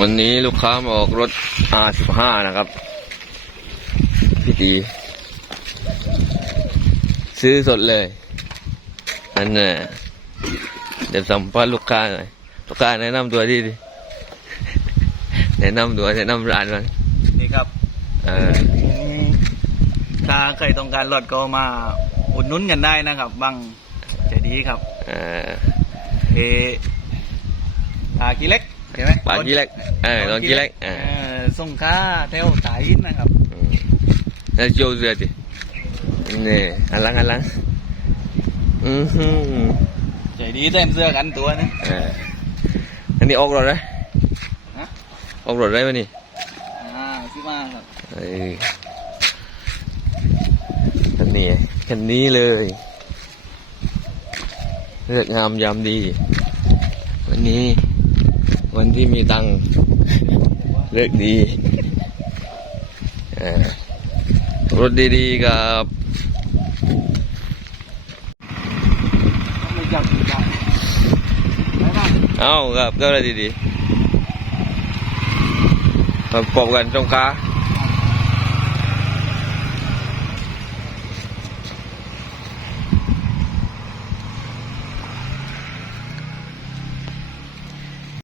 วันนี้ลูกค้ามาออกรถ R15 นะครับ พี่ตีซื้อสดเลยอันน่ะเดี๋ยวสัมภาษณ์ลูกค้าหน่อยลูกค้าแนะนำตัวดีดิแนะนำตัวแนะนำร้านมันนี่ครับเออถ้าใครต้องการรถก็มาอุดหนุนกันได้นะครับบังใจดีครับ เออเอปากีเล็ก ใช่ไหมปากกี้เล็กเออตอนกี้เล็กเอเอออส่งค้าแถวสายอินนะครับอืมแล้วโจเสือดินี่อันหลังอันหลังอือหือใจดีเต็มเสื้อกันตัวนะเอออันนี้ออกรถได้ฮะออกรถได้ไหมนี่อ่าซื้อมาครับเออคันนี้คันนี้เลยเลือกงามยามดี วันนี้ นที่มีตังค์เลือกดีรถดีๆกับเอากับก็เลยดีๆประกอบกันตรงค้า